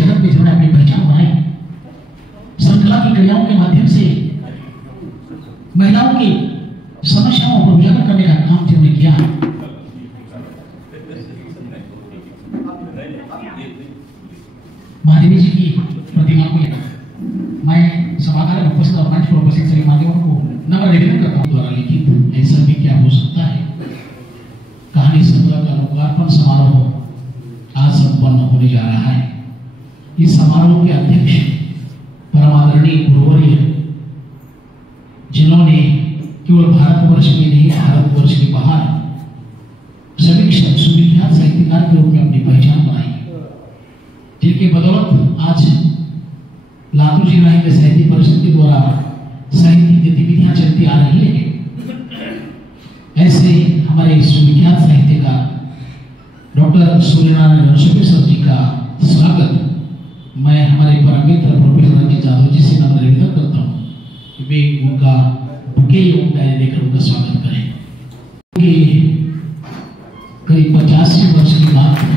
जगत में जिन्होंने अपनी पहचान बनाई, श्रृंखला की क्रियाओं के माध्यम से महिलाओं की समस्याओं को उजागर करने का काम जिन्होंने किया, महादेवी जी की प्रतिमा को मैं सभागार में उपस्थित और मंच पर उपस्थित सभी माध्यमों को नम्र निवेदन करता हूं द्वारा लिखित ऐसा भी क्या हो सकता है कहानी संग्रह का लोकार्पण समारोह आज संपन्न होने जा रहा है। इस समारोह के अध्यक्ष परम आदरणीय गुरुवर्य, जिन्होंने केवल भारतवर्ष में नहीं भारतवर्ष के बाहर समीक्षक सुविख्यात साहित्यकार के रूप में अपनी पहचान बनाई, जिनके बदौलत आज लातूर जिला में साहित्य परिषद के द्वारा साहित्यिक गतिविधियां चलती आ रही है। ऐसे हमारे सुविख्यात साहित्यकार डॉक्टर सूर्यनारायण रनसुबे सर जी का स्वागत मैं हमारे परम मित्र प्रोफेसर रंजीत यादव जी से नम्र निवेदन करता हूँ कि वे उनका बुके एवं डायरी देकर उनका स्वागत करें। करीब 85 वर्ष की बात है,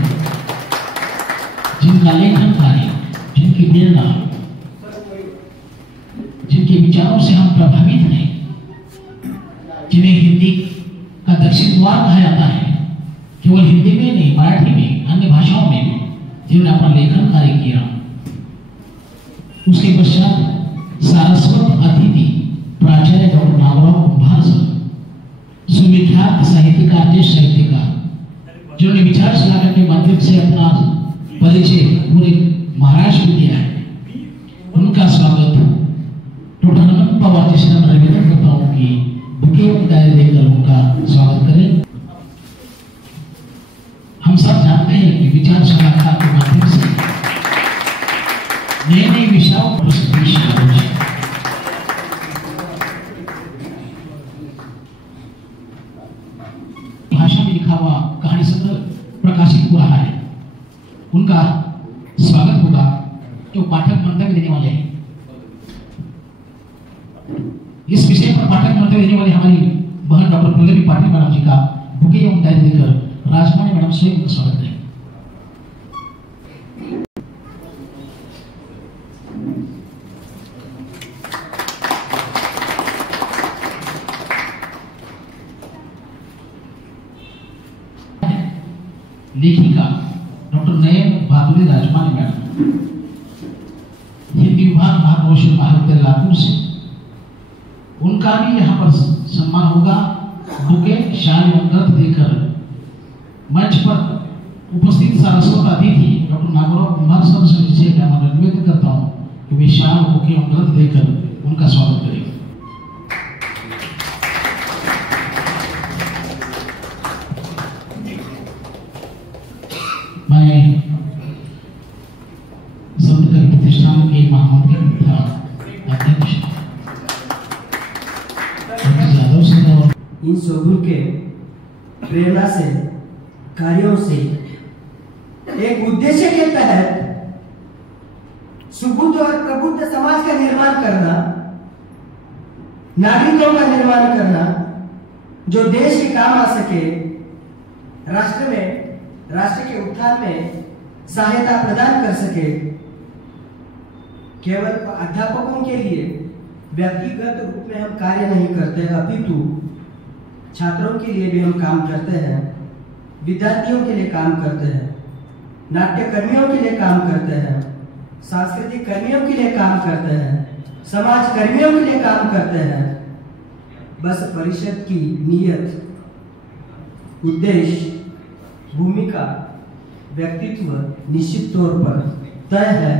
जिनका लेखन कार्य, जिनकी प्रेरणा, जिनके विचारों से हम प्रभावित हैं, जिन्हें हिंदी का दक्षिण द्वार कहा जाता है, केवल हिंदी में नहीं मराठी में अन्य भाषाओं में भी जिन्होंने अपना लेखन कार्य किया। उसके पश्चात सारस्वत अतिथि प्राचार्य डॉक्टर नागराव कुंभार सर, सुविख्यात साहित्यकार, ज्येष्ठ साहित्यकार, जिन्होंने विचार सागर के माध्यम से अपना परिचय पूरे महाराष्ट्र में दिया है, उनका स्वागत डॉक्टर नमन पवार जी से मैं निवेदन करता हूँ कि बुके एवं डायरी देकर उनका स्वागत करें। हम सब जानते हैं कि विचार सलाहकार के माध्यम से नए नए विषयों पर भाषा में लिखा हुआ कहानी संग्रह प्रकाशित हो रहा है, उनका स्वागत होगा जो पाठक मंतव्य देने वाले हैं। इस विषय पर पाठक मंतव्य देने वाले हमारी बहन डॉक्टर पल्लवी पाटिल मैडम जी का बुके एवं डायरी देकर राजमानी मैडम स्वयं का स्वागत करें। लेखिका डॉक्टर नयन बहादुरी राजमानी मैडम, हिंदी विभाग महाकौशल महाविद्यालय लातूर से, उनका भी यहाँ पर सम्मान होगा। बुके, शाल एवं ग्रंथ देकर मंच पर उपस्थित सारस्वत अतिथि डॉक्टर नागराव कुंभार सर से मैं निवेदन करता हूँ कि वे शाल, बुके एवं ग्रंथ देकर उनका स्वागत करें। मैं संत कवि प्रतिष्ठान के महामंत्री तथा अध्यक्ष यादव से इन शोभू के प्रेरणा से, कार्यों से, एक उद्देश्य के तहत सुबुद्ध और प्रबुद्ध समाज का निर्माण करना, नागरिकों का निर्माण करना जो देश के काम आ सके, राष्ट्र के उत्थान में सहायता प्रदान कर सके। केवल अध्यापकों के लिए व्यक्तिगत रूप में हम कार्य नहीं करते, अपितु छात्रों के लिए भी हम काम करते हैं, विद्यार्थियों के लिए काम करते हैं, नाट्य कर्मियों के लिए काम करते हैं, सांस्कृतिक कर्मियों के लिए काम करते हैं, समाज कर्मियों के लिए काम करते हैं। बस परिषद की नियत, उद्देश्य, भूमिका, व्यक्तित्व निश्चित तौर पर तय है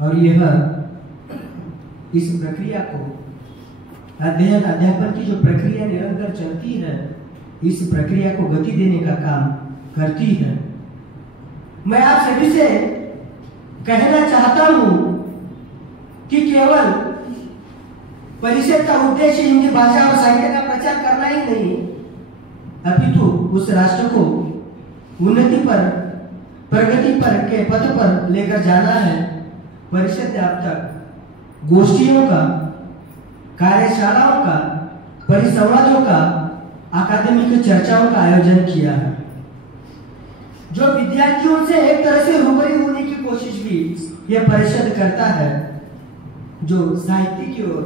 और यह इस प्रक्रिया को अध्ययन अध्यापन की जो प्रक्रिया निरंतर चलती है, इस प्रक्रिया को गति देने का काम करती है। मैं आप सभी से कहना चाहता हूं कि केवल परिषद का उद्देश्य हिंदी भाषा और साहित्य का प्रचार करना ही नहीं, अपितु उस राष्ट्र को उन्नति पर, प्रगति पर के पथ पर लेकर जाना है। परिषद ने अब तक गोष्ठियों का, कार्यशालाओं का, परिसंवादों का, अकादमिक चर्चाओं का आयोजन किया है। जो विद्यार्थियों से एक तरह से रूबरू होने की कोशिश भी यह परिषद करता है, जो साहित्य की ओर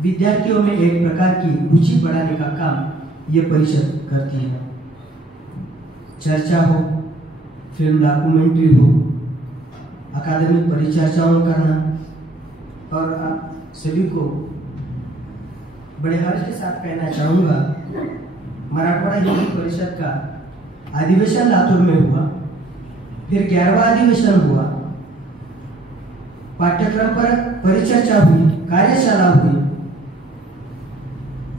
विद्यार्थियों में एक प्रकार की रुचि बढ़ाने का काम यह परिषद करती है। चर्चा हो, फिल्म डॉक्यूमेंट्री हो, अकादमिक परिचर्चाओं करना, और आप सभी को बड़े हर्ष के साथ कहना चाहूंगा, मराठवाड़ा हिंदी परिषद का अधिवेशन लातूर में हुआ, फिर 11वां अधिवेशन हुआ, पाठ्यक्रम पर परिचर्चा हुई, कार्यशाला हुई,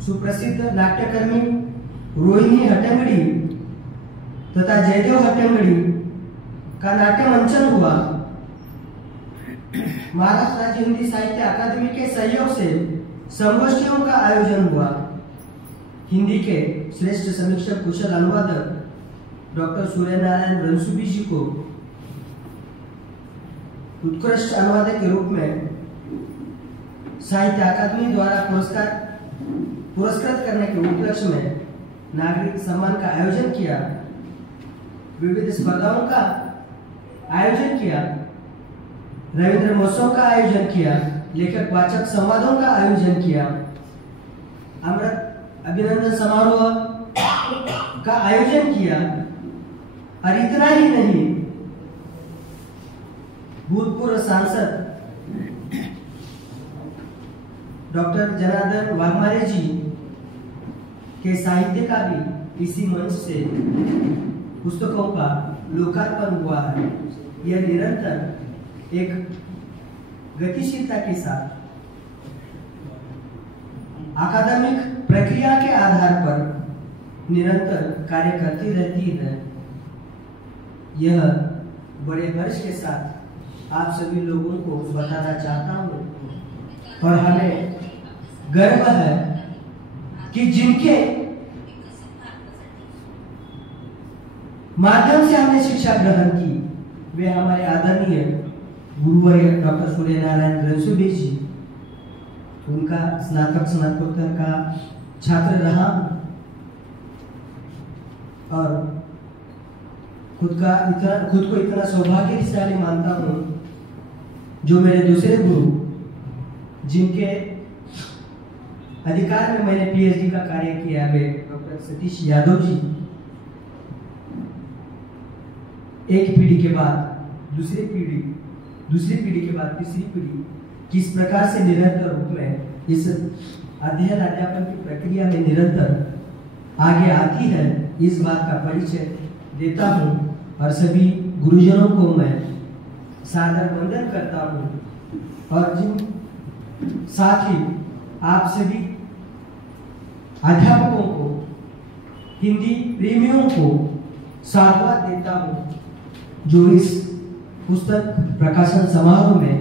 सुप्रसिद्ध नाट्यकर्मी रोहिणी हट्टंगड़ी तथा जयदेव हट्टंगड़ी का नाट्य मंचन हुआ। महाराष्ट्र राज्य हिंदी साहित्य अकादमी के सहयोग से संगोष्ठियों का आयोजन हुआ। हिंदी के श्रेष्ठ समीक्षक कुशल अनुवादक डॉक्टर सूर्यनारायण रणसुभी जी को उत्कृष्ट अनुवादक के रूप में साहित्य अकादमी द्वारा पुरस्कृत करने के उपलक्ष्य में नागरिक सम्मान का आयोजन किया, विविध स्पर्धाओं का आयोजन किया, रविंद्र महोत्सव का आयोजन किया, लेखक वाचक संवादों का आयोजन किया, अमृत अभिनंदन समारोह का आयोजन किया। और इतना ही नहीं, भूतपूर्व सांसद डॉक्टर जनार्दन वाघमारे जी के साहित्य का भी इसी मंच से पुस्तकों का लोकार्पण हुआ है। यह निरंतर एक गतिशीलता के साथ अकादमिक प्रक्रिया के आधार पर निरंतर कार्य करती रहती है। यह बड़े हर्ष के साथ आप सभी लोगों को बताना चाहता हूँ, और हमें गर्व है कि जिनके माध्यम से हमने शिक्षा ग्रहण की, वे हमारे आदरणीय गुरुवर्य डॉक्टर सूर्यनारायण रणसुभी जी, उनका स्नातकोत्तर का छात्र रहा और खुद को इतना सौभाग्यशाली मानता हूँ, जो मेरे दूसरे गुरु, जिनके अधिकार में मैंने पीएचडी का कार्य किया, वे डॉक्टर सतीश यादव जी, एक पीढ़ी के बाद दूसरी पीढ़ी के बाद तीसरी पीढ़ी किस प्रकार से निरंतर रूप में इस अध्ययन अध्यापन की प्रक्रिया में निरंतर आगे आती है, इस बात का परिचय देता हूँ। और सभी गुरुजनों को मैं सादर वंदन करता हूँ, और जिन साथ ही आप सभी अध्यापकों को, हिंदी प्रेमियों को साधुवाद देता हूँ, जो इस पुस्तक प्रकाशन समारोह में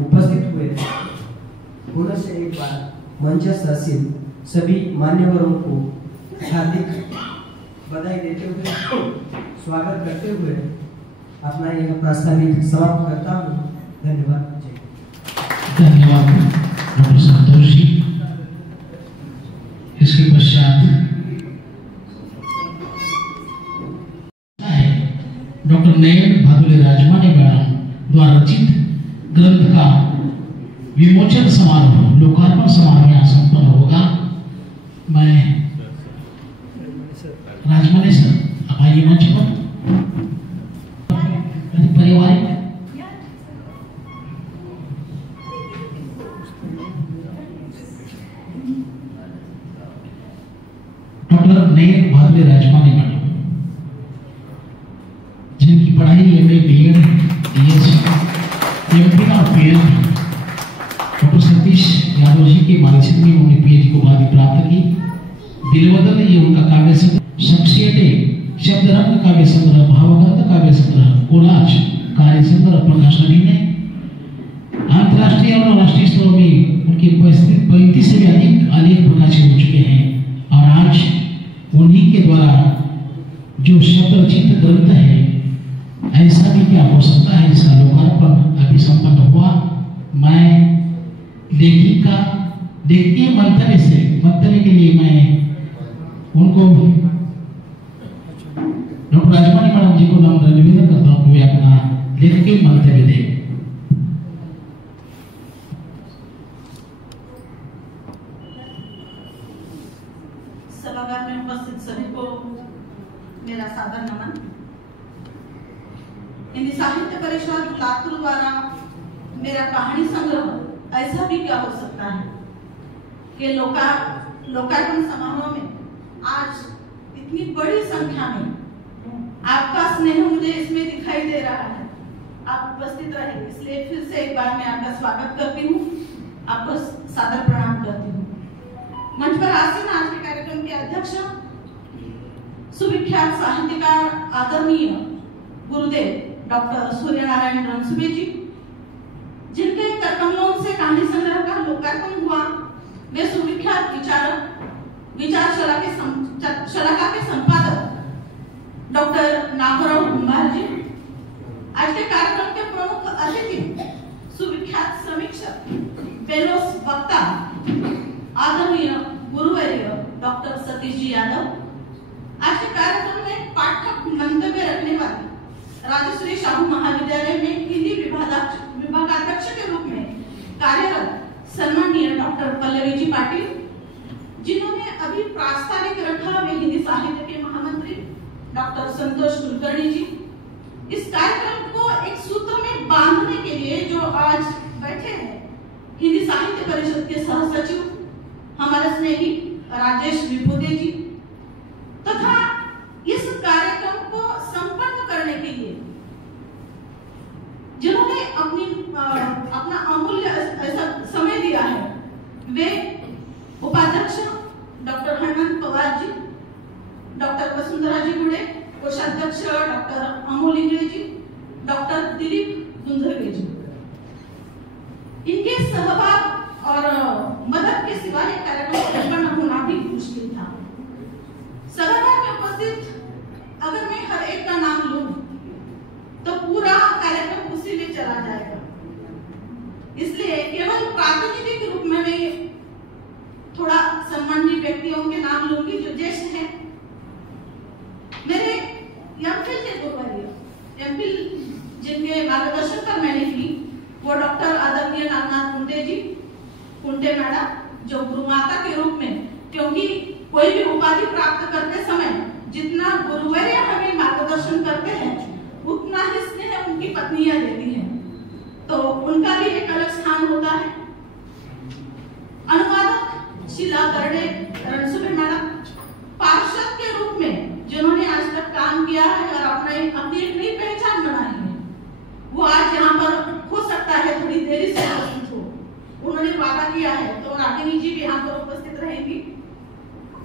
उपस्थित हुए। पुनः से एक बार मंचस्थ हासिल सभी मान्यवरों को हार्दिक बधाई देते हुए, स्वागत करते हुए अपना यह प्रास्ताविक समाप्त करता हूँ। धन्यवाद। धन्यवाद डॉक्टर संतोष जी। इसके पश्चात डॉक्टर नयन भादुले राजमाने मैडम द्वारा रचित ग्रंथ का विमोचन समारोह, लोकार्पण समारोह यहाँ संपन्न होगा। मैं राजमाने सर, आप आइए मंच पर। परिवार डॉक्टर नयन भादुले राजमाने मैडम, जिनकी पढ़ाई एमए, बीएड, बीएससी, एमफिल और पीएचडी डॉक्टर सतीश यादव जी के मार्गदर्शन में उन्होंने पीएचडी को उपाधि प्राप्त की। दिलवदन ये उनका काव्य संग्रह, शख्सियतें, शब्दरंग काव्य संग्रह, भावगंध काव्य संग्रह, कोलाज कार्य संग्रह प्रकाशनी ने अंतर्राष्ट्रीय और राष्ट्रीय स्तरों में उनके 35 से भी अधिक आलेख प्रकाशित हो चुके हैं। और आज उन्हीं के द्वारा जो शब्द रचित ग्रंथ है, ऐसा भी क्या हो सकता है, जिसका लोकार्पण अभी संपन्न हुआ। मैं लेखिका देखती मंतव्य के लिए मैं उनको डॉक्टर राजमाने मैडम जी जी को नम्र निवेदन करता हूँ कि वे अपना लिख के मंतव्य दें। सभागार में उपस्थित सभी को मेरा सादर नमन। हिंदी साहित्य परिषद लातूर द्वारा मेरा कहानी संग्रह ऐसा भी क्या हो सकता है कि लोकार्पण समारोह में आज इतनी बड़ी संख्या में आपका स्नेह मुझे इसमें दिखाई दे रहा है। आप उपस्थित रहे, इसलिए फिर से एक बार मैं आपका स्वागत करती हूँ, आपको सादर प्रणाम करती हूँ। मंच पर आसीन आज के कार्यक्रम के अध्यक्ष सुविख्यात साहित्यकार आदरणीय गुरुदेव डॉक्टर सूर्यनारायण रणसुभे जी, जिनके करकमलों से कहानी संग्रह का लोकार्पण हुआ, वे सुविख्यात विचार शलाका के संपादक डॉक्टर नागोराव कुंभार जी। आज के कार्यक्रम के प्रमुख अतिथि सुविख्यात समीक्षक बेलोस वक्ता आदरणीय गुरुवर्य डॉक्टर सतीश जी यादव। आज के कार्यक्रम में पाठक मंतव्य रखने वाले राजश्री शाहू महाविद्यालय में हिंदी विभागाध्यक्ष के रूप में कार्यरत सम्माननीय डॉक्टर पल्लवी जी पाटिल, जिन्होंने अभी प्रास्ताविक रखा, वे हिंदी साहित्य के महामंत्री डॉक्टर संतोष कुलकर्णी जी। इस कार्यक्रम को एक सूत्र में बांधने के लिए जो आज बैठे हैं, हिंदी साहित्य परिषद के सह सचिव हमारे स्नेही राजेश विभूते जी, तथा इस कार्यक्रम को संपन्न करने के लिए जिन्होंने अपना अमूल्य ऐसा समय दिया है, वे उपाध्यक्ष डॉक्टर हनुमंत पवार जी, डॉक्टर वसुंधरा जी गुड़े, कोषाध्यक्ष डॉक्टर अमोल इंगले जी, डॉक्टर दिलीप गुंजरगे जी। इनके सहभाग और मदद के सिवा ये कार्यक्रम संपन्न होना भी मुश्किल था। सभागार में उपस्थित अगर मैं हर एक का नाम लूं तो पूरा कार्यक्रम उसी में चला जाएगा, इसलिए केवल प्रातिनिधिक रूप में मैं थोड़ा सम्मानित व्यक्तियों के नाम लूंगी जो ज्येष्ठ हैं। मेरे एमफिल के गुरुवर्य, एमफिल जिनके मार्गदर्शन पर मैंने की, वो डॉक्टर आदरणीय नागनाथ कुंटे जी, कुंटे मैडम, जो गुरुमाता के रूप में, क्योंकि कोई भी उपाधि प्राप्त करते समय जितना गुरुवर्य हमें मार्गदर्शन करते हैं उतना ही स्नेह उनकी पत्नियां देती हैं, तो उनका भी एक अलग स्थान होता है। अनुवादक शीला गर्डे रणसुभे मैडम, पार्षद के रूप में जिन्होंने आज तक काम किया है और अपनी एक नई पहचान बनाई है, वो आज यहाँ पर हो सकता है थोड़ी देरी से उपस्थित हो। उन्होंने वादा किया है, तो रागिनी जी भी यहाँ पर उपस्थित रहेंगी,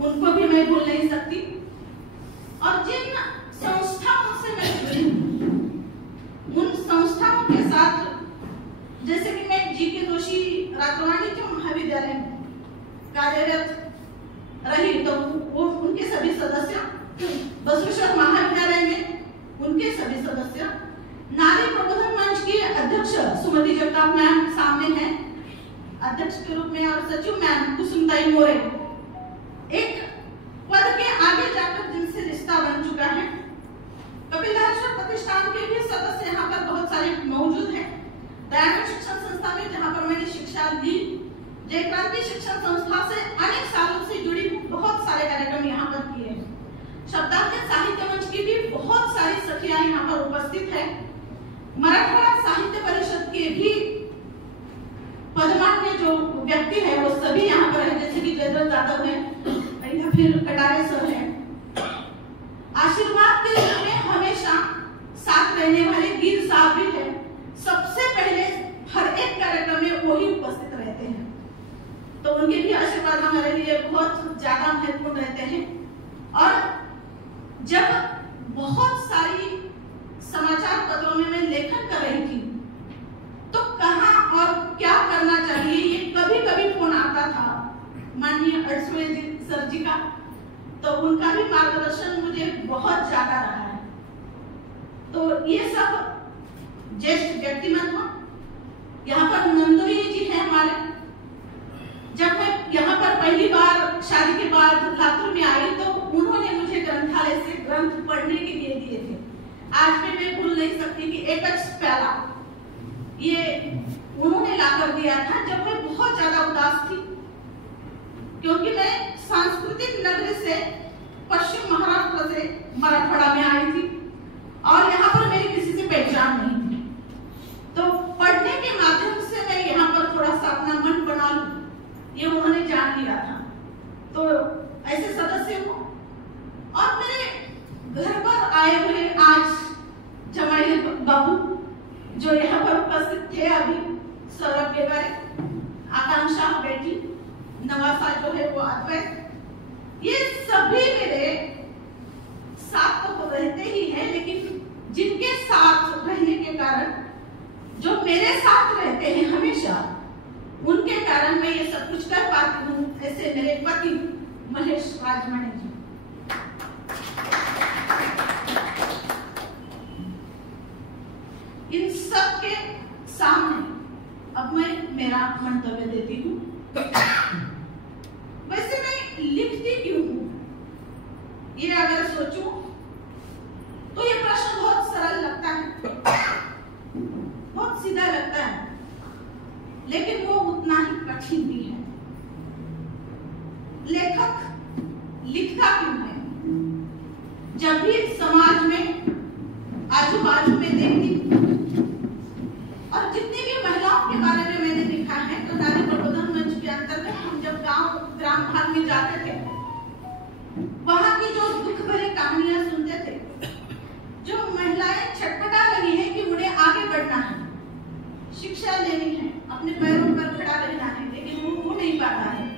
उनको भी मैं भूल नहीं सकती। और जिन संस्थाओं से मैं जुड़ी हूँ, उन संस्थाओं के साथ, जैसे कि मैं जी.के. जोशी राजवाणिज्य महाविद्यालय में कार्यरत रही, तो वो उनके सभी सदस्य, बसवेश्वर महाविद्यालय में उनके सभी सदस्य, नारी प्रबोधन मंच की अध्यक्ष सुमति जगताप मैम सामने हैं अध्यक्ष के रूप में, और सचिव मैम कुसुमताई मोरे, एक पद के आगे जाकर जिनसे रिश्ता बन चुका है। कपिलधारेश्वर प्रतिष्ठान के भी सदस्य यहाँ पर बहुत सारे मौजूद हैं। दयानंद शिक्षण संस्था में जहाँ पर मैंने शिक्षा ली, जय क्रांति शिक्षण संस्था से अनेक सालों से जुड़ी बहुत सारे कार्यक्रम यहाँ पर किए हैं। शब्दार्थ साहित्य मंच की भी बहुत सारी सखियां यहाँ पर उपस्थित है। मराठवाड़ा साहित्य परिषद के भी पदमान्य जो व्यक्ति है वो सभी यहाँ पर है, जैसे कि जयद्रथ यादव है या फिर कटारे सर है। आशीर्वाद के रूप में हमेशा साथ रहने वाले गिर साहब भी है, सबसे पहले हर एक कार्यक्रम में वही उपस्थित रहते हैं, तो उनके भी आशीर्वाद हमारे लिए बहुत ज्यादा महत्वपूर्ण रहते हैं। और जब बहुत सारी समाचार पत्रों में मैं लेखन कर रही थी, तो कहाँ और क्या करना चाहिए, ये कभी कभी फोन आता था माननीय अड़सुए सर जी का, तो उनका भी मार्गदर्शन मुझे बहुत ज्यादा रहा है। तो ये सब ज्येष्ठ व्यक्तिमत्व। यहाँ पर नंदोई जी हैं हमारे। जब मैं यहाँ पर पहली बार शादी के बाद लातूर में आई, तो उन्होंने मुझे ग्रंथालय से ग्रंथ पढ़ने के लिए दिए थे। आज भी मैं भूल नहीं सकती कि एक प्याला ये उन्होंने लाकर दिया था जब मैं बहुत ज्यादा उदास थी, क्योंकि मैं सांस्कृतिक नगरी से पश्चिम महाराष्ट्र से मराठवाड़ा में आई थी और यहाँ पर मेरी किसी से पहचान नहीं थी। तो पढ़ने के माध्यम से मैं यहाँ पर थोड़ा सा अपना मन बना लूं, ये उन्होंने जान लिया था। तो ऐसे सदस्य हो और मेरे घर पर आए हुए आज जमाई बाबू जो यहाँ पर उपस्थित थे, अभी सौरभ बेगारे, आकांक्षा बेटी, नवासा जो है वो अद्वैत, ये सभी मेरे साथ तो रहते ही हैं, लेकिन जिनके साथ रहने के कारण, जो मेरे साथ रहते हैं हमेशा, उनके कारण मैं ये सब कुछ कर पाती हूँ। ऐसे मेरे पति महेश राजमणि जी। इन सब के सामने अब मैं मेरा मंतव्य देती हूँ। वैसे मैं लिखती क्यों हूँ, ये अगर सोचूं तो ये प्रश्न बहुत सरल लगता है, बहुत सीधा लगता है, लेकिन वो उतना ही कठिन भी है। लेखक लिखता क्यों है? जब भी समाज में आजू बाजू में देखती और जितनी भी महिलाओं के बारे में मैंने लिखा है, तो नारी प्रबोधन मंच के अंतर्गत हम जब गांव ग्राम भाग में जाते थे, वहां की जो दुख भरी कहानियां सुनते थे, जो महिलाएं छटपटा रही हैं कि उन्हें आगे बढ़ना है, शिक्षा लेनी है, अपने पैरों पर खड़ा रहना है, लेकिन वो हो नहीं पाता है।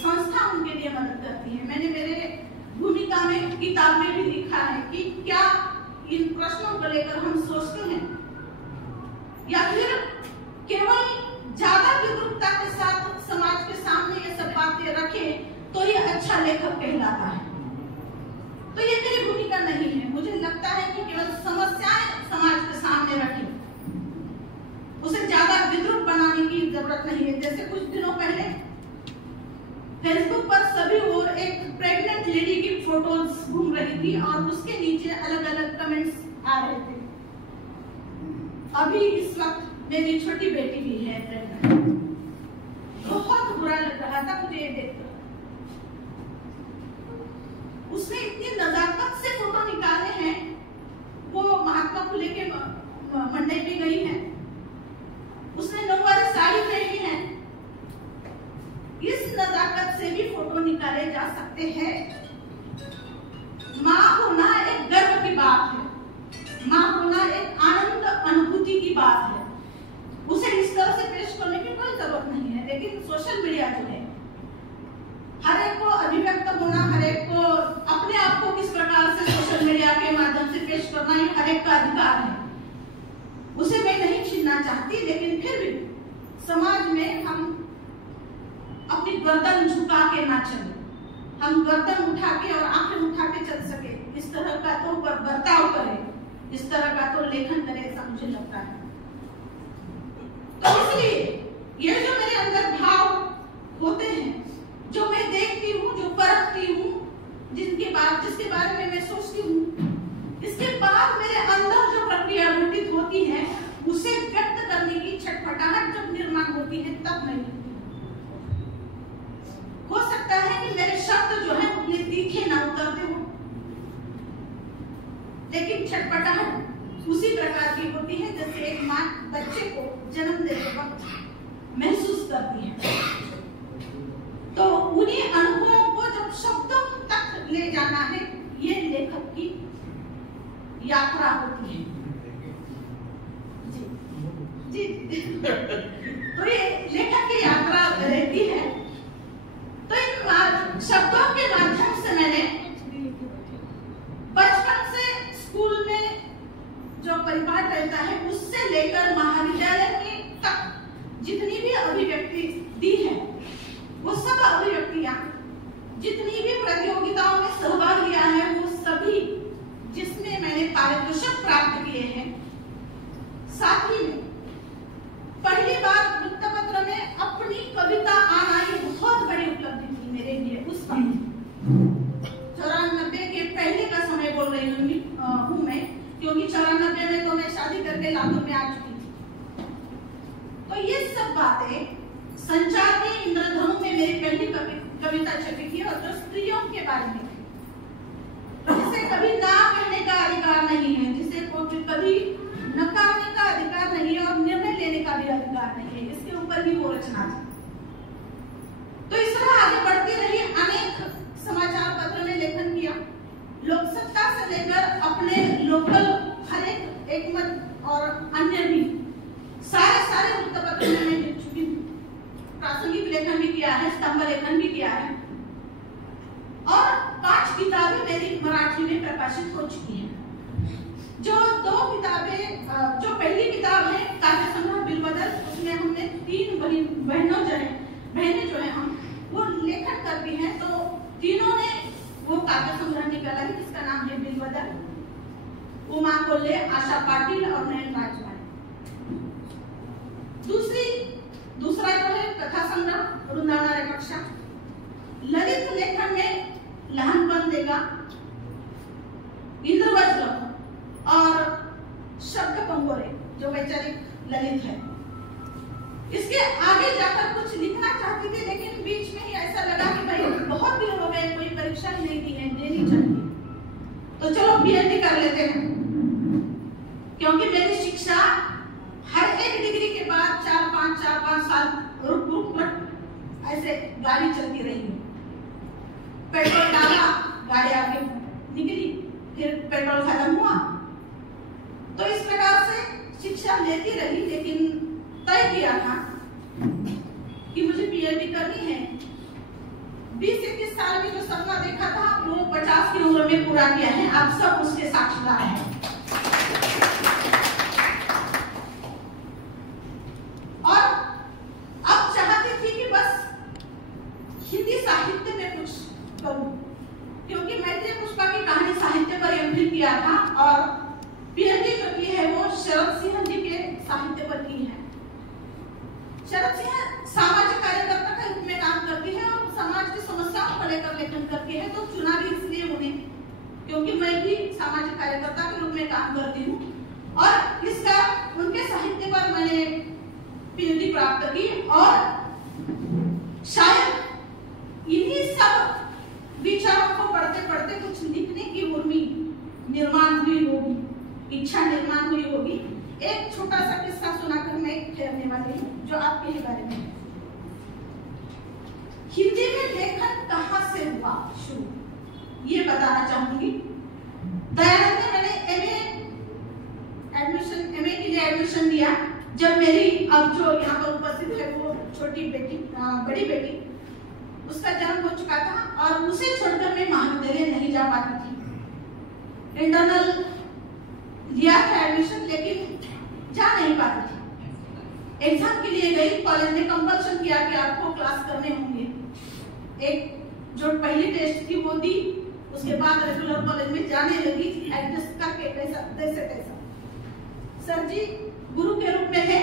संस्था उनके लिए मदद करती है। मैंने मेरे भूमिका में, किताब में भी लिखा है कि क्या इन प्रश्नों को लेकर हम सोचते हैं या फिर केवल ज्यादा विद्रुपता के साथ समाज के सामने ये सब बातें रखें तो ये अच्छा लेखक कहलाता है। तो ये मेरी भूमिका नहीं है। मुझे लगता है कि केवल समस्याएं समाज के सामने रखें, उसे ज्यादा विद्रुप बनाने की जरूरत नहीं है। जैसे कुछ दिनों पहले फेसबुक पर सभी ओर एक प्रेग्नेंट लेडी की फोटोज घूम रही थी और उसके नीचे अलग अलग कमेंट्स आ रहे थे। अभी इस वक्त मेरी छोटी बेटी भी है प्रेग्नेंट। बहुत बुरा लग रहा था मुझे ये देखकर। उसने इतनी नजाकत से फोटो निकाले हैं। वो महात्मा फुले के मंडई पे गई है, उसने नौवारी साड़ी पहनी है। इस नजाकत से भी फोटो निकाले जा सकते हैं। माँ होना एक गर्व की बात है, माँ होना एक आनंद अनुभूति की बात है। उसे इस तरह से पेश करने की कोई जरूरत नहीं है। लेकिन सोशल मीडिया जो है, हर एक को अभिव्यक्त होना, हर एक को अपने आप को किस प्रकार से सोशल मीडिया के माध्यम से पेश करना, ये हर एक का अधिकार है। उसे मैं नहीं छीनना चाहती, लेकिन फिर भी समाज में हम अपनी गर्दन झुका के ना चले। हम गर्दन उठा के और आंखें उठा के चल सके, इस तरह का तो बर्ताव करे, इस तरह का तो लेखन करे, ऐसा मुझे लगता है। तो इसलिए ये जो मेरे अंदर भाव होते हैं, जो मैं देखती हूँ, जो परखती हूँ, जिसके बारे में मैं सोचती हूँ, इसके बाद मेरे अंदर जो प्रक्रिया घटित होती है, उसे व्यक्त करने की छटपटाहट जब निर्माण होती है, तब मैं लिखती हूँ। हो सकता है कि मेरे शब्द जो है उतने तीखे ना उतरते हो, लेकिन छटपटाहट उसी प्रकार की होती है जैसे एक माँ बच्चे को जन्म देते वक्त महसूस करती है। तो उन्हीं अनुभवों को जब शब्दों तक ले जाना है, ये लेखक की यात्रा होती है। जी जी तो ये लेखक की यात्रा रहती है। तो इन शब्दों के माध्यम से मैंने बचपन से स्कूल में जो परिपाठ रहता है, उससे लेकर महाविद्यालय में तक जितनी भी अभिव्यक्ति दी है, वो सब अभिव्यक्तियां, जितनी भी प्रतियोगिताओं में सहभाग लिया है, वो सभी जिसमें मैंने पारितोषिक प्राप्त किए हैं। साथ ही में पहली बार वृत्तपत्र में अपनी कविता आना, ये बहुत बड़ी उपलब्धि थी मेरे लिए उस वक्त। 94 के पहले का समय बोल रही हूँ मैं, क्योंकि लातूर में आ चुकी थी। तो ये सब बातें संचार के इंद्रधनु में मेरी पहली कविता छपी थी और जो स्त्रियों के बारे में थी, जिसे कभी ना कहने का अधिकार नहीं है, जिसे कभी नकारने का अधिकार नहीं है और निर्णय लेने का भी अधिकार नहीं है, इसके ऊपर भी वो रचना थी। तो इस तरह आगे बढ़ती रही, अनेक समाचार पत्र में लेखन किया, लोकसत्ता से लेकर अपने लोकल हर एक मत और अन्य भी सारे वृत्तपत्र में मैं लिख चुकी हूँ। प्रासंगिक लेखन भी किया है, स्तंभ लेखन भी किया है और 5 किताबें मेरी मराठी में प्रकाशित हो चुकी हैं। जो 2 किताबें, जो पहली किताब है काव्य संग्रह बिलवदर, उसमें हमने 3 बहनें जो है हम वो लेखन करती हैं, तो तीनों ने वो काव्य संग्रह निकाला है जिसका नाम है बिलवदर। उमा कोल्हे, आशा पाटिल और नयन राजवाड़े। दूसरा जो है कथा संग्रह वृंदावन कक्षा। ललित लेखन में लहानपण देगा, इंद्रवज्र और शब्द कंगोरे जो वैचारिक ललित है। इसके आगे जाकर कुछ लिखना चाहती थी, लेकिन बीच में ही ऐसा लगा कि भाई बहुत दिन हो गए, कोई परीक्षा ही नहीं दी है, देनी चाहिए, तो चलो पीएचडी कर लेते हैं। क्योंकि मेरी शिक्षा हर एक डिग्री के बाद 4-5 साल रुक ऐसे गाड़ी चलती रही। पेट्रोल डाला, गाड़ी आगे निकली, फिर पेट्रोल खत्म हुआ, तो इस प्रकार से शिक्षा लेती रही। लेकिन तय किया था कि मुझे पीएचडी करनी है। 20-21 साल में जो सपना देखा था वो 50 की उम्र में पूरा किया है। आप सब उसके साक्षीदार हैं। और अब चाहती थी कि बस हिंदी साहित्य में कुछ करूं, क्योंकि मैत्रेय पुष्पा की कहानी साहित्य पर एमफिल किया था और पीएचडी जो की है वो शरद सिंह जी के साहित्य पर की है। शरद सिंह सामाजिक कार्यकर्ता के रूप में काम करती है और समाज की समस्याओं को लेकर लेखन करती है, तो चुना भी इसलिए उन्हें क्योंकि मैं भी सामाजिक कार्यकर्ता के रूप में काम करती हूँ और इसका उनके साहित्य पर मैंने पीएचडी प्राप्त की। और शायद इन्हीं सब विचारों को पढ़ते पढ़ते कुछ लिखने की उर्मी निर्माण हुई होगी, इच्छा निर्माण हुई होगी। एक छोटा सा किस्सा सुनाकर मैं ठहरने वाली हूँ जो आपके ही बारे में है। हिंदी में लेखन कहाँ से हुआ शुरू, ये बताना चाहूंगी। दयानंद ने मैंने एमए के लिए एडमिशन लिया जब मेरी अब जो यहाँ पर उपस्थित है वो छोटी बेटी, बड़ी बेटी, उसका जन्म हो चुका था और उसे छोड़कर मैं महाविद्यालय नहीं जा पाती थी। इंटरनल लिया था एडमिशन, लेकिन जा नहीं पाती थी। एग्जाम के लिए गई, कॉलेज ने कंपल्सन किया कि आपको क्लास करने होंगे। एक जो पहली टेस्ट थी वो दी, उसके बाद रेगुलर कॉलेज में जाने लगी एडजस्ट करके कैसा। सर जी गुरु के रूप में थे।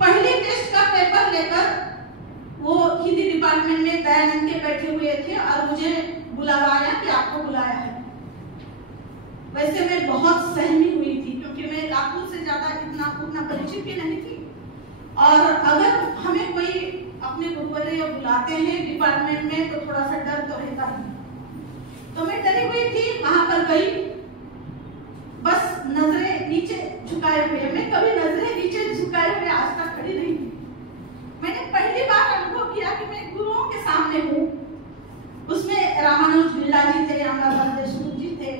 पहली टेस्ट का पेपर लेकर वो हिंदी डिपार्टमेंट में दयानंद के बैठे हुए थे और मुझे बुलावा आया कि आपको बुलाया है। वैसे मैं बहुत सहमी हुई थी क्योंकि मैं लातूर से ज्यादा उतना परिचित भी नहीं थी और अगर हमें कोई अपने गुरुवर्य बुलाते हैं डिपार्टमेंट में तो थोड़ा सा डर तो रहता ही। तो मैं डरी हुई थी, वहां पर गई, बस नजरें नीचे झुकाए हुए। मैं कभी नजरें नीचे झुकाए हुए आज तक खड़ी नहीं थी। मैंने पहली बार अनुभव किया कि मैं गुरुओं के सामने हूँ। उसमें रामानुज बिरला जी थे, रामलाल देशमुख जी थे,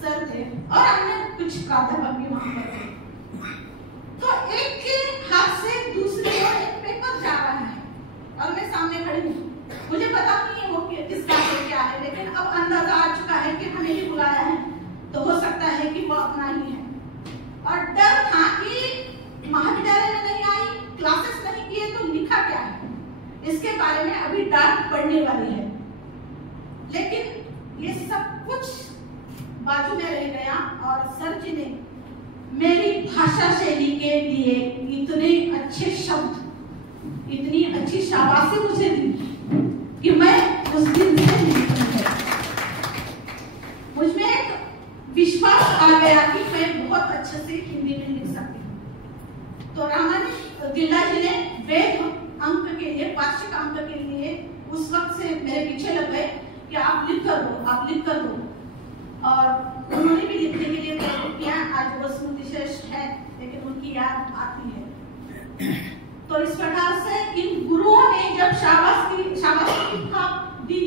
सर थे और अन्य कुछ प्राध्यापक भी वहां पर थे। तो एक के हाथ से दूसरे ओर एक पेपर जा रहा है और मैं सामने खड़ी हूँ। मुझे पता नहीं है वो किसका है क्या है, लेकिन अब अंदाजा आ चुका है कि हमें ही बुलाया है तो हो सकता है कि वो अपना ही है। और डर था कि महाविद्यालय में नहीं आई, क्लासेस नहीं किए तो लिखा क्या है, इसके बारे में अभी डांट पड़ने वाली है। लेकिन ये सब कुछ बाजू में रह गया और सर जी ने मेरी भाषा शैली के लिए इतने अच्छे शब्द, इतनी अच्छी शाबाशी मुझे दी कि मैं उस दिन से मुझमें एक विश्वास आ गया कि मैं बहुत अच्छे से आप लिख कर दो। और उन्होंने भी लिखने के लिए प्रेरित किया। आज वो स्मृति श्रेष्ठ है, लेकिन उनकी याद आती है। तो इस प्रकार से इन गुरुओं ने जब शाबाशी की थाप दी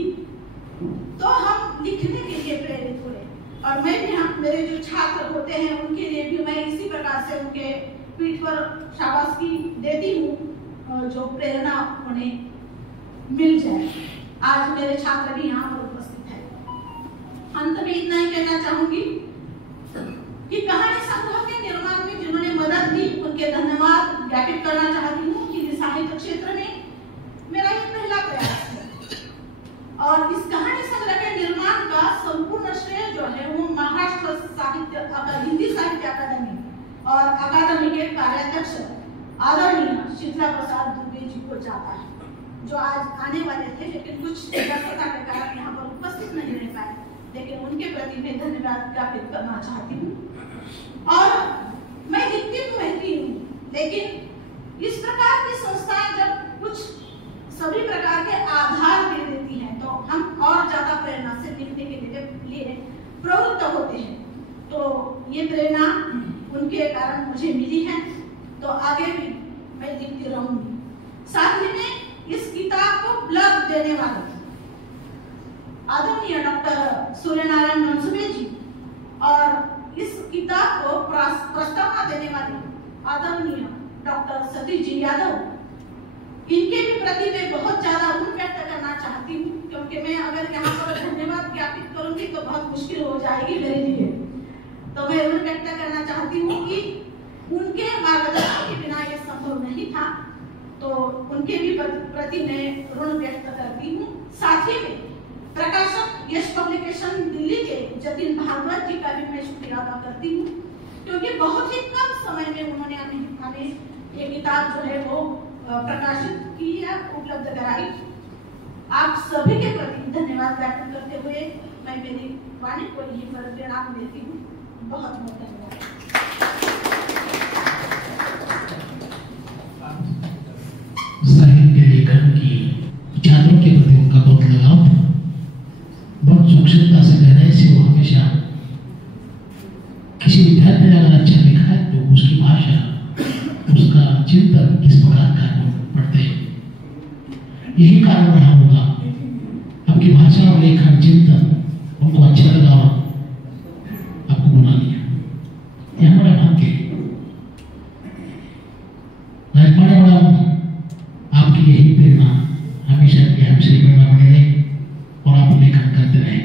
तो हम लिखने के लिए प्रेरित हुए। और मैं भी, मेरे जो छात्र होते हैं उनके लिए भी मैं इसी प्रकार से उनके पीठ पर शाबाशी देती हूँ, जो प्रेरणा उन्हें मिल जाए। आज मेरे छात्र भी यहाँ पर उपस्थित है। अंत में इतना ही कहना चाहूंगी कि कहानी संग्रह के निर्माण में जिन्होंने मदद दी उनके धन्यवाद ज्ञापित करना चाहती हूँ। कि साहित्य क्षेत्र में मेरा ये पहला प्रयास है और इस कहानी संग्रह के निर्माण का संपूर्ण श्रेय जो है वो महाराष्ट्र हिंदी साहित्य अकादमी और अकादमी के कार्याध्यक्ष आदरणीय शीतला प्रसाद दुबे जी को जाता है, जो आज आने वाले थे लेकिन कुछ व्यस्तता के कारण यहाँ पर उपस्थित नहीं रह पाए। लेकिन उनके प्रति मैं धन्यवाद ज्ञापित करना चाहती हूँ। और मैं लिखती तो रहती हूँ, लेकिन इस प्रकार की संस्थाएं जब कुछ सभी प्रकार के आधार दे देती हैं तो हम और ज्यादा प्रेरणा से लिखने के लिए प्रवृत्त होते हैं। तो ये प्रेरणा उनके कारण मुझे मिली है, तो आगे भी मैं लिखती रहूंगी। साथ ही में इस किताब को ब्लग देने वाले आदरणीय डॉक्टर सूर्यनारायण मनसुबे जी और इस किताब को प्रस्तावना देने वाले आदरणीय डॉक्टर सतीश जी यादव, इनके भी प्रति मैं बहुत ज्यादा ऋण व्यक्त करना चाहती हूँ। क्योंकि मैं अगर यहाँ पर धन्यवाद ज्ञापित करूंगी तो बहुत मुश्किल हो जाएगी मेरे लिए। तो मैं ऋण व्यक्त करना चाहती हूँ कि उनके मार्गदर्शन के बिना यह संभव नहीं था, तो उनके भी प्रति मैं ऋण व्यक्त करती हूँ। साथ ही में प्रकाशक यश पब्लिकेशन दिल्ली के जतिन भारद्वाज जी का भी मैं शुक्रिया अदा करती हूँ, क्योंकि बहुत ही कम समय में उन्होंने हमें ये किताब जो है वो प्रकाशित की है, उपलब्ध कराई। आप सभी के प्रति धन्यवाद व्यक्त करते हुए मैं मेरी वाणी को यहीं पर विराम देती हूँ। बहुत बहुत धन्यवाद। साहित्य लेखन की विचारों के प्रति उनका बहुत लगाव था, बहुत सूक्ष्मता से गहराई से वो हमेशा किसी विद्यार्थी ने अगर अच्छा लिखा है तो उसकी भाषा, उसका चिंतन किस प्रकार का पढ़ते हैं, यही कारण रहा होगा आपकी भाषा और लेखन चिंतन उनको अच्छा लगा और आपको बना लिया। ये हमारे भाग्य राजपाल मैडम, आपकी यही प्रेरणा हमेशा की हमसे प्रेरणा बने रहे और आप लेखन करते रहे।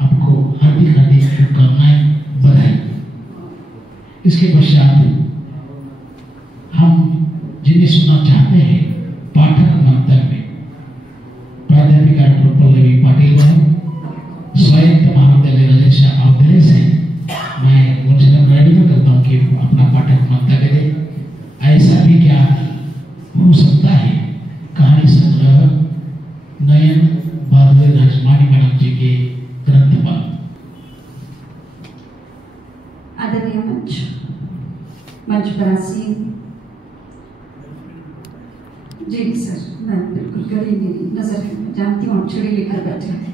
आपको हार्दिक हार्दिक शुभकामनाएं, बधाई। इसके पश्चात हम जिन्हें सुनना चाहते हैं पाठक मंत्र में प्राध्यापिका डॉक्टर पल्लवी पाटिल स्वायत्त महाविद्यालय राजर्षि महाविद्यालय से मैं उनसे निवेदन करता हूँ कि अपना पाठक मंत्र दे दे। ऐसा भी क्या हो सकता है कहानी संग्रह नयन भारद्वाज राजमानी मैडम जी के ग्रंथ पर। आदरणीय मंच पर आसीन जी सर, मैं बिल्कुल कड़ी मेरी नजर है, मैं जानती हूँ आप छड़ी लेकर बैठे हैं,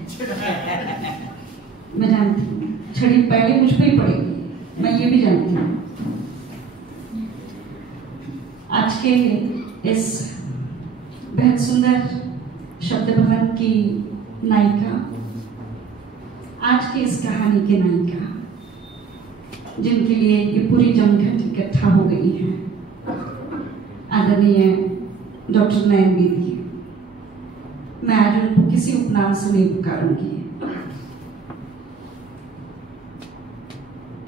मैं जानती हूँ छड़ी पहले मुझ पर ही पड़ेगी, मैं ये भी जानती हूँ। आज के इस बेहद सुंदर शब्द भवन की नायिका, आज की इस कहानी की नायिका, जिनके लिए ये पूरी जमघट इकट्ठा हो गई है, आदरणीय डॉक्टर नयन दीदी, मैं आज उनको किसी उपनाम से नहीं पुकारूंगी।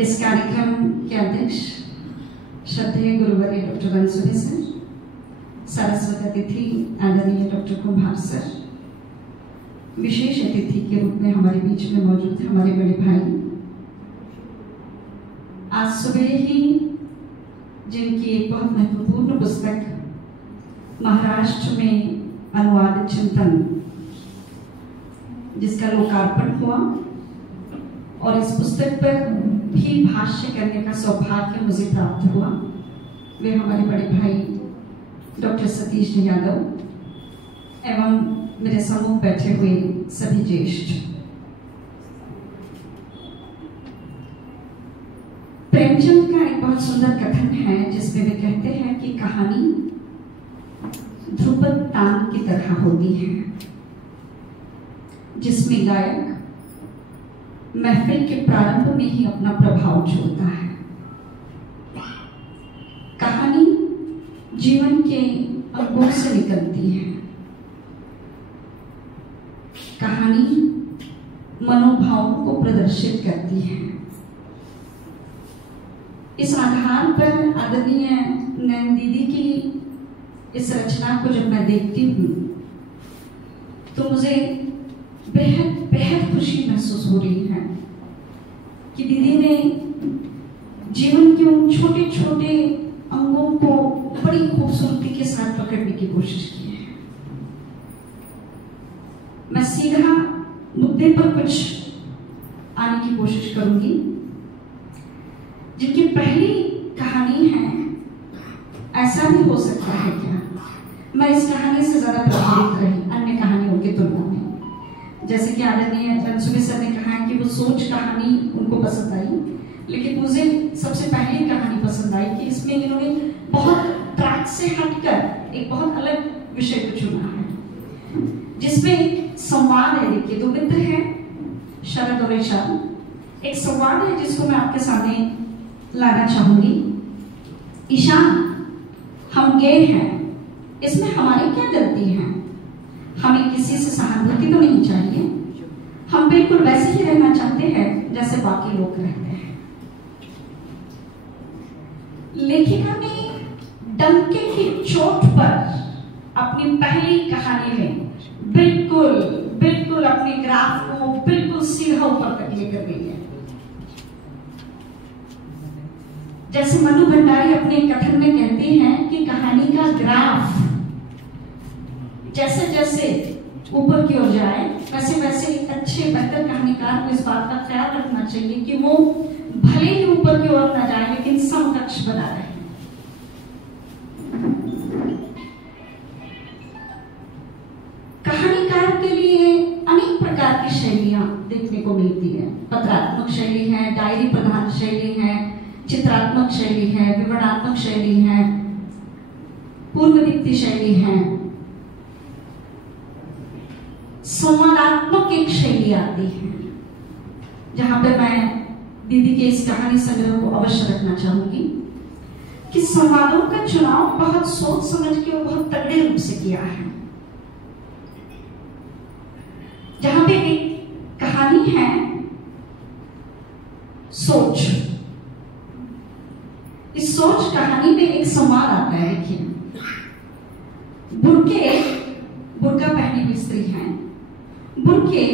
इस कार्यक्रम के अध्यक्ष श्रद्धेय गुरुवर्य डॉक्टर मनसुबे सर, सरस्वती अतिथि आदरणीय डॉक्टर कुमार सर, विशेष अतिथि के रूप में हमारे बीच में मौजूद है हमारे बड़े भाई। आज सुबह ही जिनकी एक बहुत महत्वपूर्ण पुस्तक महाराष्ट्र में अनुवादित चिंतन, जिसका लोकार्पण हुआ और इस पुस्तक पर भी भाष्य करने का सौभाग्य मुझे प्राप्त हुआ, वे हमारे बड़े भाई डॉक्टर सतीश यादव एवं मेरे सम्मुख बैठे हुए सभी ज्येष्ठ, प्रेमचंद का एक बहुत सुंदर कथन है जिसमें वे कहते हैं कि कहानी ध्रुपद तान की तरह होती है, जिसमें गायक महफिल के प्रारंभ में ही अपना प्रभाव छोड़ता है। कहानी जीवन के अंगों से निकलती है, कहानी मनोभावों को प्रदर्शित करती है। इस आधार पर आदरणीय नैन दीदी की इस रचना को जब मैं देखती हूँ तो मुझे बेहद बेहद खुशी महसूस हो रही है कि दीदी ने जीवन के उन छोटे छोटे अंगों को बड़ी खूबसूरती के साथ पकड़ने की कोशिश की है। मैं सीधा मुद्दे पर कुछ आने की कोशिश करूंगी। जिनकी पहली कहानी है ऐसा भी हो सकता है क्या, मैं इस कहानी से ज्यादा प्रभावित रही अन्य कहानियों की तुलना में। जैसे कि आदरणीय रणसुबे सर ने कहा है कि वो सोच कहानी उनको पसंद आई, लेकिन मुझे सबसे पहली कहानी पसंद आई कि इसमें इन्होंने बहुत ट्रैक से हटकर एक बहुत अलग विषय को चुना है, जिसमें एक संवाद है। देखिए, दो मित्र हैं, शरद और ईशान। एक संवाद है जिसको मैं आपके सामने लाना चाहूंगी। ईशान, हम गे हैं, इसमें हमारी क्या गलती है? हमें किसी से सहानुभूति तो नहीं चाहिए, हम बिल्कुल वैसे ही रहना चाहते हैं जैसे बाकी लोग रहते हैं। लेखिका ने डंके की चोट पर अपनी पहली कहानी में बिल्कुल बिल्कुल अपने ग्राफ को बिल्कुल सीधा ऊपर तक लेकर गई है। जैसे मनु भंडारी अपने कथन में कहती हैं कि कहानी का ग्राफ जैसे जैसे ऊपर की ओर जाए वैसे वैसे एक अच्छे बेहतर कहानीकार को इस बात का ख्याल रखना चाहिए कि वो भले ही ऊपर की ओर न जाए लेकिन समकक्ष बना रहे। कहानीकार के लिए अनेक प्रकार की शैलियां देखने को मिलती है। पत्रात्मक शैली है, डायरी प्रधान शैली है, चित्रात्मक शैली है, विवरणात्मक शैली है, पूर्वदीप्ति शैली है, संवादात्मक एक शैली आती है, जहां पे मैं दीदी के इस कहानी संग्रह को अवश्य रखना चाहूंगी कि संवादों का चुनाव बहुत सोच समझ के और बहुत तगड़े रूप से किया है। जहां पे एक कहानी है सोच, इस सोच कहानी में एक संवाद आता है। देखिए, बुर्का पहनी हुई स्त्री है। बुर्के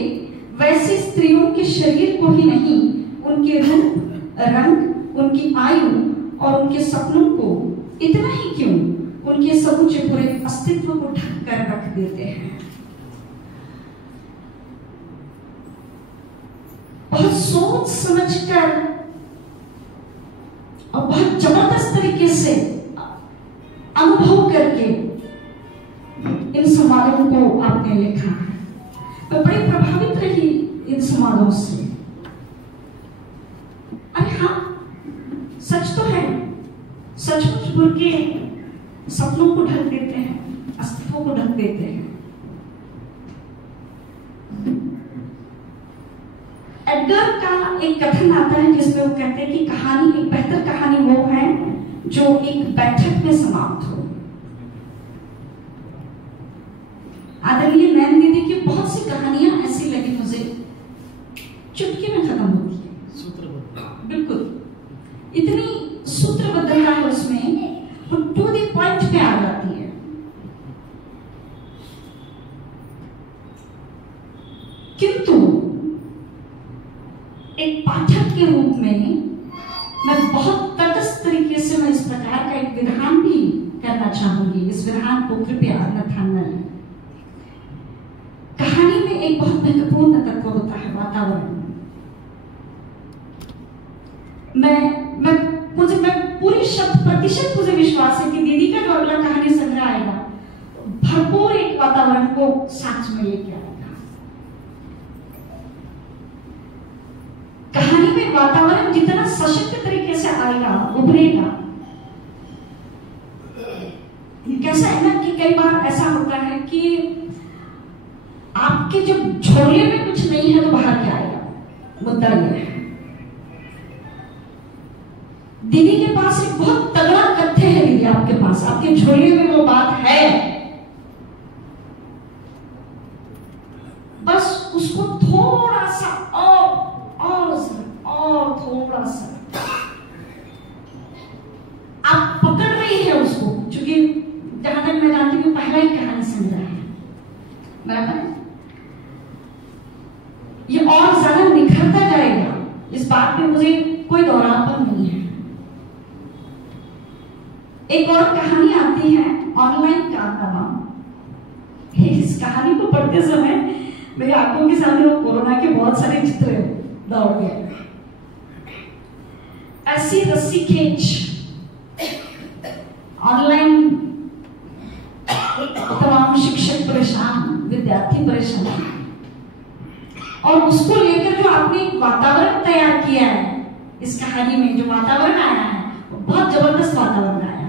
वैसी स्त्रियों के शरीर को ही नहीं, उनके रूप, रंग, उनकी आयु और उनके सपनों को, इतना ही क्यों, उनके समूचे पूरे अस्तित्व को ढक कर रख देते हैं। बहुत सोच समझकर और बहुत जबरदस्त तरीके से अनुभव करके इन संवादों को आपने लिखा है। मैं बड़ी प्रभावित रही इन संवादों से। अरे हाँ, सच तो है, सचमुच बुर्के सपनों को ढक देते हैं, अस्तित्वों को ढक देते हैं। एडगर का एक कथन आता है जिसमें वो कहते हैं कि कहानी, एक बेहतर कहानी वो है जो एक बैठक में समाप्त हो। आदरणीय नैन दीदी की बहुत सी कहानियां ऐसी लगी मुझे, चुटकी में खत्म होती है, सूत्रबद्ध, बिल्कुल इतनी सूत्रबद्धता है उसमें, वो टू द पॉइंट पे आ जाती है। किंतु एक पाठक के रूप में मैं बहुत तटस्थ तरीके से मैं इस प्रकार का एक विधान भी करना चाहूंगी। इस विधान को कृपया अन्यथा न लें। कहानी में एक बहुत महत्वपूर्ण तत्व होता है वातावरण। मैं पूरी शत प्रतिशत मुझे विश्वास है कि दीदी का जो अगला कहानी संग्रह आएगा भरपूर एक वातावरण को साथ में लेके आएगा। वातावरण जितना सशक्त तरीके से आएगा, उभरेगा। कैसा है ना कि कई बार ऐसा होता है कि आपके जब झोले में कुछ नहीं है तो बाहर क्या आएगा? मुद्दा यह है। दीदी के पास एक बहुत तगड़ा कथ्य है, दीदी आपके पास, आपके झोले में वो बात है, बस उसको थोड़ा सा और थोड़ा सा आप पकड़ रही है उसको, क्योंकि जहां तक मैं जानती हूँ पहला ही कहानी संग्रह है, बराबर है? ये और ज्यादा निखरता जाएगा, इस बात पे मुझे कोई दौरापन नहीं है। एक और कहानी आती है, ऑनलाइन कारनामा। इस कहानी को पढ़ते समय मेरी आंखों के सामने वो कोरोना के बहुत सारे चित्र दौड़ गए। ऐसी रस्सी खींच, ऑनलाइन तमाम शिक्षक परेशान, विद्यार्थी परेशान, और उसको लेकर जो आपने एक वातावरण तैयार किया है, इस कहानी में जो वातावरण आया है वो बहुत जबरदस्त वातावरण आया है।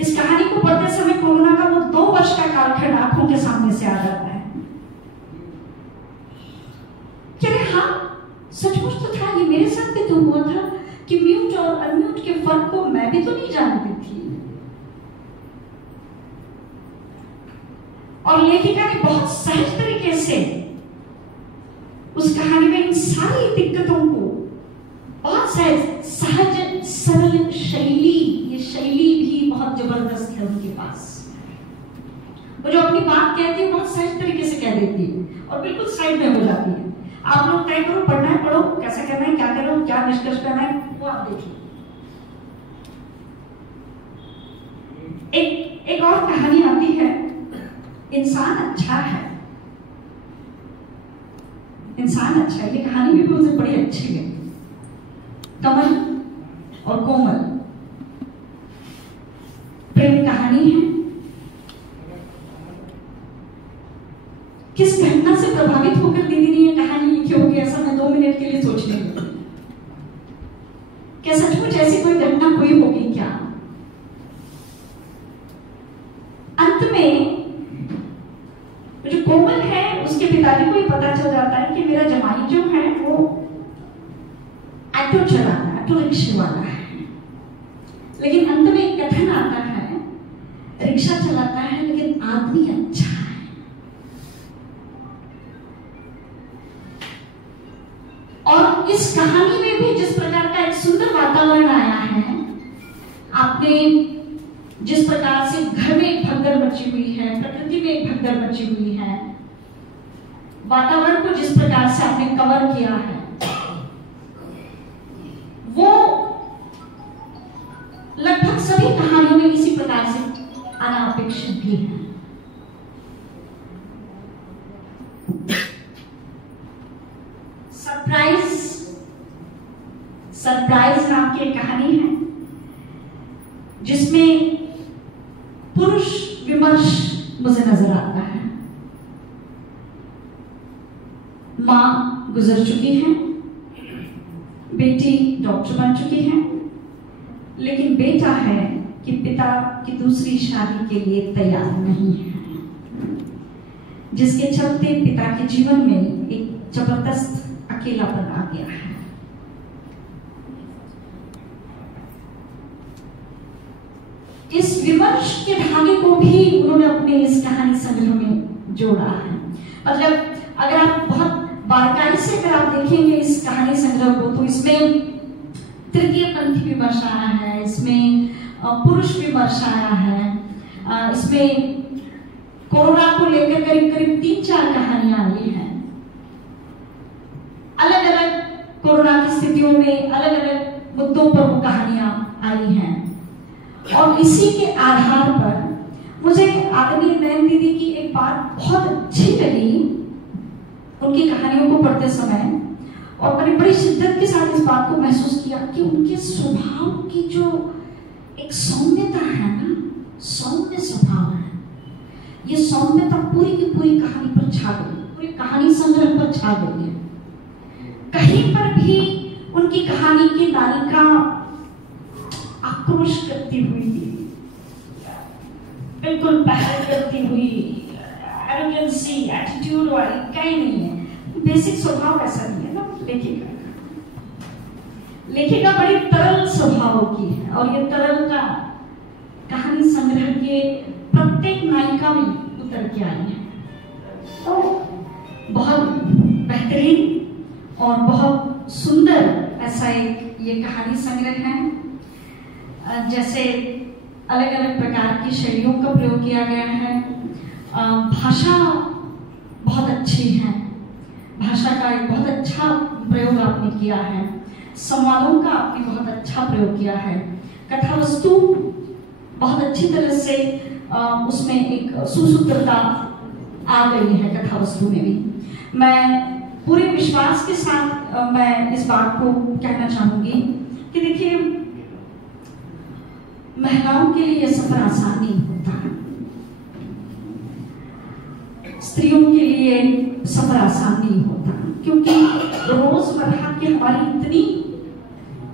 इस कहानी को पढ़ते समय कोरोना का वो 2 वर्ष का कालखंड आंखों के सामने से आ जाता है। अरे हाँ, सचमुच तो था, ये मेरे साथ भी तो हुआ था कि म्यूट और अनम्यूट के फर्क को मैं भी तो नहीं जानती थी। और लेखिका ने बहुत सहज तरीके से उस कहानी में इन सारी दिक्कतों को बहुत सहज सरल शैली, ये शैली भी बहुत जबरदस्त है उनके पास। वो जो अपनी बात कहती है बहुत सहज तरीके से कह देती है और बिल्कुल साइड में हो जाती है। आप लोग तय करो, पढ़ना है पढ़ो, कैसा करना है, क्या करो, क्या निष्कर्ष करना है, वो आप देखिए। एक और कहानी आती है, इंसान अच्छा है। इंसान अच्छा है, ये कहानी भी मुझे बड़ी अच्छी है। कमल और कोमल प्रेम कहानी है। किस घटना से प्रभावित होकर दीदी ने ये कहानी लिखी होगी, ऐसा मैं 2 मिनट के लिए सोचने लगी। क्या सचमुच ऐसी कोई घटना हुई होगी क्या? अंत में जो कोमल है उसके पिताजी को ये पता चल जाता है कि मेरा जमाई जो है वो ऑटो चलाता है, ऑटो रिक्शा वाला है। लेकिन अंत में एक कथन आता है, रिक्शा चलाता है लेकिन आदमी अच्छा है। और इस कहानी में भी जिस प्रकार का एक सुंदर वातावरण आया है, आपने जिस प्रकार से घर में एक भगदड़ मची हुई है, प्रकृति में एक भगदड़ मची हुई है, वातावरण को जिस प्रकार से आपने कवर किया है, वो लगभग सभी कहानियों में इसी प्रकार से अनापेक्षित भी है। सरप्राइज नाम की एक कहानी है जिसमें पुरुष विमर्श मुझे नजर आता है। मां गुजर चुकी है, बेटी डॉक्टर बन चुकी है, लेकिन बेटा है कि पिता की दूसरी शादी के लिए तैयार नहीं है, जिसके चलते पिता के जीवन में एक जबरदस्त अकेलापन आ गया है। इस विमर्श के धागे को भी उन्होंने अपने इस कहानी संग्रह में जोड़ा है। मतलब अगर आप बहुत बारीकाई से अगर आप देखेंगे इस कहानी संग्रह को, तो इसमें तृतीय पंथी विमर्श आया है, इसमें पुरुष विमर्श आया है, इसमें कोरोना को लेकर करीब करीब 3-4 कहानियां आई हैं। अलग अलग कोरोना की स्थितियों में अलग अलग मुद्दों पर वो कहानियां आई हैं, और इसी के आधार पर मुझे आदरणीय नयन दीदी की एक बात बहुत अच्छी लगी उनकी कहानियों को पढ़ते समय, और मैंने बड़ी शिद्दत के साथ इस बात को महसूस किया कि उनके स्वभाव की जो एक सौम्यता है ना, सौम्य स्वभाव है, ये सौम्यता पूरी की पूरी कहानी पर छा गई, पूरी कहानी संग्रह पर छा गई है। कहीं पर भी उनकी कहानी की नायिका आक्रोश करती हुई, बिल्कुल पहल करती हुई, एरोगेंसी, एटीट्यूड वाली कहीं नहीं है। बेसिक स्वभाव ऐसा नहीं है ना लेखिका का। लेखिका बड़ी तरल स्वभाव की है और ये तरलता कहानी संग्रह के प्रत्येक नायिका में उतर के आई है। तो बहुत बेहतरीन और बहुत सुंदर ऐसा एक ये कहानी संग्रह है। जैसे अलग अलग प्रकार की शैलियों का प्रयोग किया गया है। भाषा बहुत अच्छी है, भाषा का एक बहुत अच्छा प्रयोग आपने किया है, संवादों का आपने बहुत अच्छा प्रयोग किया है, कथा वस्तु बहुत अच्छी तरह से उसमें एक सुसूत्रता आ गई है कथा वस्तु में भी। मैं पूरे विश्वास के साथ मैं इस बात को कहना चाहूंगी कि देखिए, महिलाओं के लिए यह सफर आसान नहीं होता है, स्त्रियों के लिए सफर आसान नहीं होता, क्योंकि रोजमर्रा की हमारी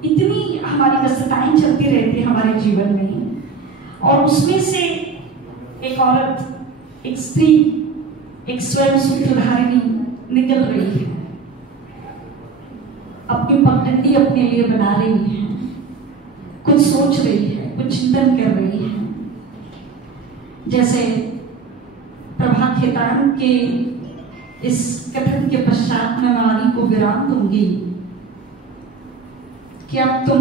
इतनी हमारी व्यस्तताएं चलती रहती है हमारे जीवन में, और उसमें से एक औरत, एक स्त्री, एक स्वयं सूत्रधारिणी निकल रही है, अपनी पगडंडी अपने लिए बना रही है, कुछ सोच रही है, कुछ चिंतन कर रही है। जैसे प्रभा खेतान के इस कथन के पश्चात मैं वाणी को विराम दूंगी कि अब तुम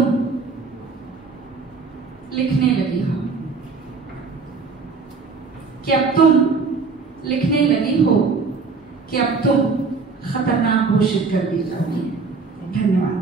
लिखने लगी हो, कि अब तुम लिखने लगी हो, कि अब तुम खतरनाक घोषित कर दी जाओगी। धन्यवाद।